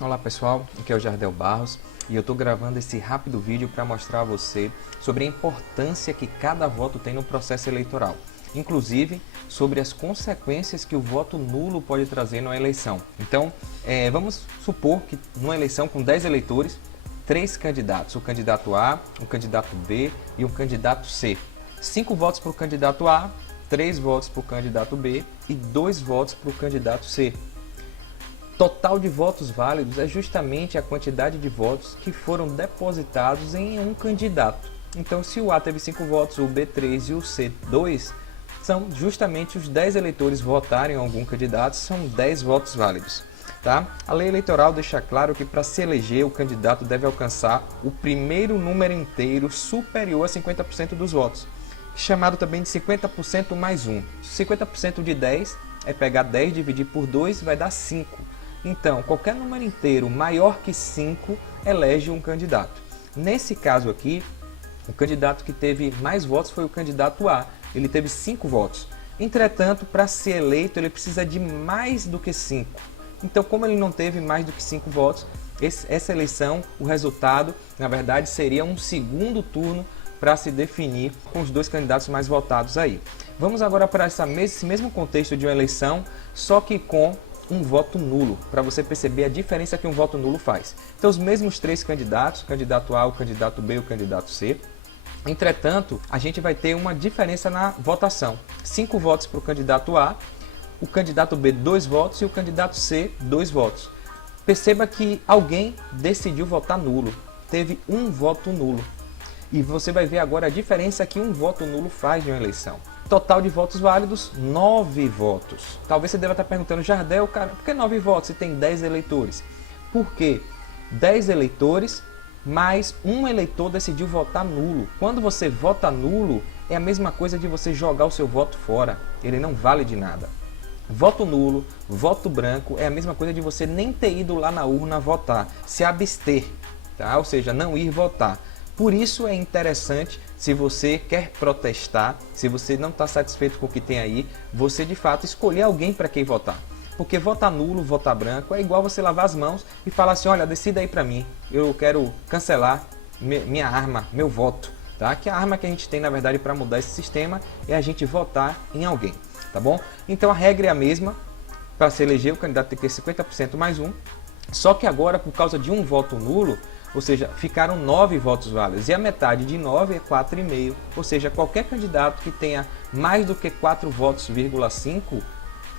Olá pessoal, aqui é o Jardel Barros e eu estou gravando esse rápido vídeo para mostrar a você sobre a importância que cada voto tem no processo eleitoral, inclusive sobre as consequências que o voto nulo pode trazer na eleição. Então, vamos supor que numa eleição com 10 eleitores, 3 candidatos, o candidato A, o candidato B e o candidato C. 5 votos para o candidato A, 3 votos para o candidato B e 2 votos para o candidato C. Total de votos válidos é justamente a quantidade de votos que foram depositados em um candidato. Então, se o A teve 5 votos, o B 3 e o C 2, são justamente os 10 eleitores votarem em algum candidato, são 10 votos válidos. Tá? A lei eleitoral deixa claro que para se eleger, o candidato deve alcançar o primeiro número inteiro superior a 50% dos votos, chamado também de 50% mais 1. 50% de 10 é pegar 10 dividir por 2, vai dar 5. Então, qualquer número inteiro maior que 5 elege um candidato. Nesse caso aqui, o candidato que teve mais votos foi o candidato A. Ele teve 5 votos. Entretanto, para ser eleito, ele precisa de mais do que 5. Então, como ele não teve mais do que 5 votos, essa eleição, o resultado, na verdade, seria um segundo turno para se definir com os 2 candidatos mais votados aí. Vamos agora para esse mesmo contexto de uma eleição, só que com um voto nulo, para você perceber a diferença que um voto nulo faz. Então, os mesmos 3 candidatos, o candidato A, o candidato B e o candidato C. Entretanto, a gente vai ter uma diferença na votação. 5 votos para o candidato A, o candidato B 2 votos e o candidato C 2 votos. Perceba que alguém decidiu votar nulo, teve um voto nulo. E você vai ver agora a diferença que um voto nulo faz em uma eleição. Total de votos válidos, 9 votos. Talvez você deva estar perguntando, Jardel, cara, por que 9 votos se tem 10 eleitores? Por quê? 10 eleitores, mais um eleitor decidiu votar nulo. Quando você vota nulo, é a mesma coisa de você jogar o seu voto fora. Ele não vale de nada. Voto nulo, voto branco, é a mesma coisa de você nem ter ido lá na urna votar, se abster, tá? Ou seja, não ir votar. Por isso é interessante, se você quer protestar, se você não está satisfeito com o que tem aí, você de fato escolher alguém para quem votar. Porque votar nulo, votar branco, é igual você lavar as mãos e falar assim, olha, decida aí para mim, eu quero cancelar minha arma, meu voto. Tá? Que a arma que a gente tem, na verdade, para mudar esse sistema é a gente votar em alguém. Tá bom? Então a regra é a mesma, para se eleger o candidato tem que ter 50% mais 1, só que agora, por causa de um voto nulo, ou seja, ficaram 9 votos válidos. E a metade de 9 é 4,5. Ou seja, qualquer candidato que tenha mais do que 4 votos, 5,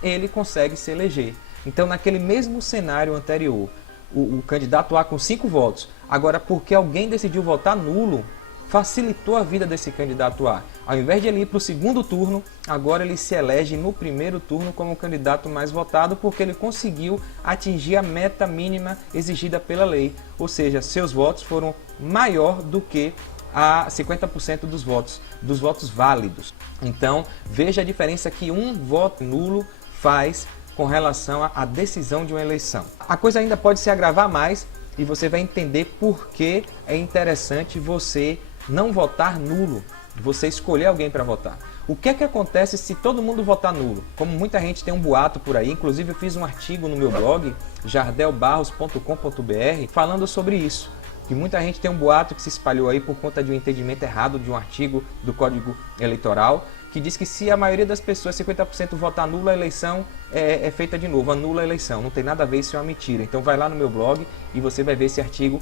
ele consegue se eleger. Então, naquele mesmo cenário anterior, o candidato A com 5 votos, agora porque alguém decidiu votar nulo, facilitou a vida desse candidato A. Ao invés de ele ir para o segundo turno, agora ele se elege no primeiro turno como o candidato mais votado, porque ele conseguiu atingir a meta mínima exigida pela lei. Ou seja, seus votos foram maior do que a 50% dos votos válidos. Então, veja a diferença que um voto nulo faz com relação à decisão de uma eleição. A coisa ainda pode se agravar mais e você vai entender por que é interessante você não votar nulo, você escolher alguém para votar. O que é que acontece se todo mundo votar nulo? Como muita gente tem um boato por aí, inclusive eu fiz um artigo no meu blog, jardelbarros.com.br, falando sobre isso. Que muita gente tem um boato que se espalhou aí por conta de um entendimento errado de um artigo do Código Eleitoral, que diz que se a maioria das pessoas, 50%, votar nulo, a eleição é feita de novo, anula a eleição. Não tem nada a ver, isso é uma mentira. Então vai lá no meu blog e você vai ver esse artigo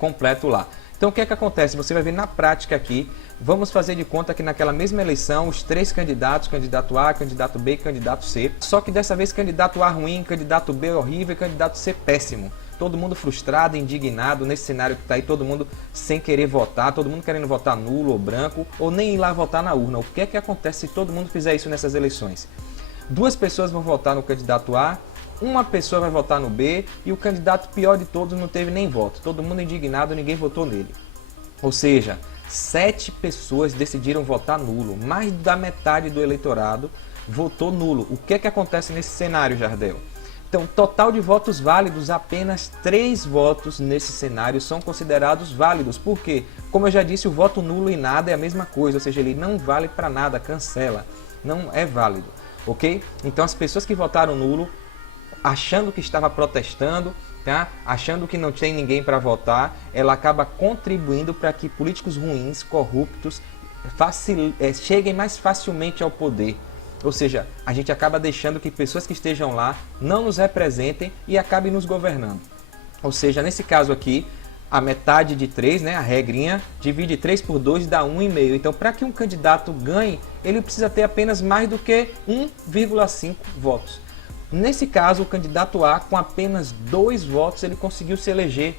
completo lá. Então o que é que acontece? Você vai ver na prática aqui, vamos fazer de conta que naquela mesma eleição, os 3 candidatos, candidato A, candidato B e candidato C, só que dessa vez candidato A ruim, candidato B horrível e candidato C péssimo. Todo mundo frustrado, indignado nesse cenário que está aí, todo mundo sem querer votar, todo mundo querendo votar nulo ou branco, ou nem ir lá votar na urna. O que é que acontece se todo mundo fizer isso nessas eleições? 2 pessoas vão votar no candidato A, uma pessoa vai votar no B e o candidato pior de todos não teve nem voto. Todo mundo indignado, ninguém votou nele. Ou seja, 7 pessoas decidiram votar nulo. Mais da metade do eleitorado votou nulo. O que é que acontece nesse cenário, Jardel? Então, total de votos válidos, apenas 3 votos nesse cenário são considerados válidos. Por quê? Como eu já disse, o voto nulo e nada é a mesma coisa, ou seja, ele não vale para nada, cancela, não é válido, ok? Então, as pessoas que votaram nulo achando que estava protestando, tá? Achando que não tem ninguém para votar, ela acaba contribuindo para que políticos ruins, corruptos, cheguem mais facilmente ao poder. Ou seja, a gente acaba deixando que pessoas que estejam lá não nos representem e acabem nos governando. Ou seja, nesse caso aqui, a metade de 3, né, a regrinha, divide 3 por 2 dá 1,5. Então, para que um candidato ganhe, ele precisa ter apenas mais do que 1,5 votos. Nesse caso, o candidato A, com apenas 2 votos, ele conseguiu se eleger.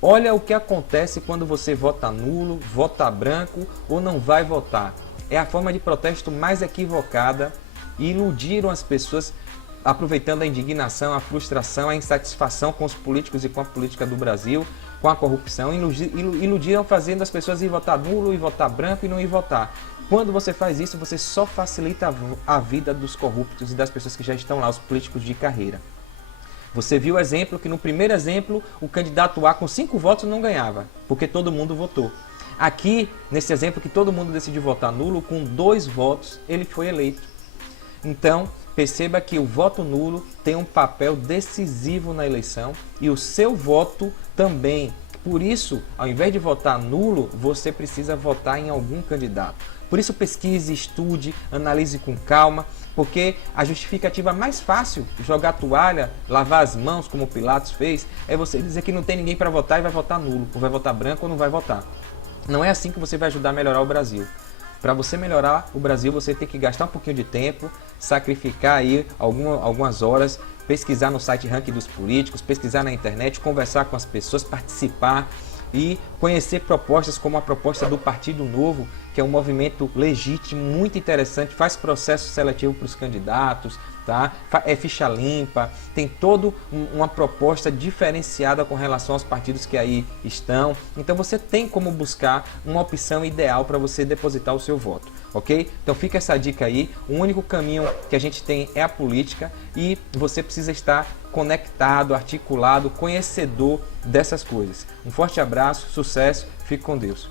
Olha o que acontece quando você vota nulo, vota branco ou não vai votar. É a forma de protesto mais equivocada e iludiram as pessoas, aproveitando a indignação, a frustração, a insatisfação com os políticos e com a política do Brasil, com a corrupção, iludiram fazendo as pessoas ir votar nulo, ir votar branco e não ir votar. Quando você faz isso, você só facilita a vida dos corruptos e das pessoas que já estão lá, os políticos de carreira. Você viu o exemplo que no primeiro exemplo, o candidato A com 5 votos não ganhava, porque todo mundo votou. Aqui, nesse exemplo que todo mundo decidiu votar nulo, com 2 votos, ele foi eleito. Então, perceba que o voto nulo tem um papel decisivo na eleição e o seu voto também. Por isso, ao invés de votar nulo, você precisa votar em algum candidato. Por isso, pesquise, estude, analise com calma, porque a justificativa mais fácil, jogar toalha, lavar as mãos, como Pilatos fez, é você dizer que não tem ninguém para votar e vai votar nulo, ou vai votar branco ou não vai votar. Não é assim que você vai ajudar a melhorar o Brasil. Para você melhorar o Brasil, você tem que gastar um pouquinho de tempo, sacrificar aí algumas horas, pesquisar no site Ranking dos Políticos, pesquisar na internet, conversar com as pessoas, participar e conhecer propostas como a proposta do Partido Novo, que é um movimento legítimo, muito interessante, faz processo seletivo para os candidatos, tá? É ficha limpa, tem toda uma proposta diferenciada com relação aos partidos que aí estão. Então você tem como buscar uma opção ideal para você depositar o seu voto, ok? Então fica essa dica aí, o único caminho que a gente tem é a política e você precisa estar conectado, articulado, conhecedor dessas coisas. Um forte abraço, sucesso, fique com Deus.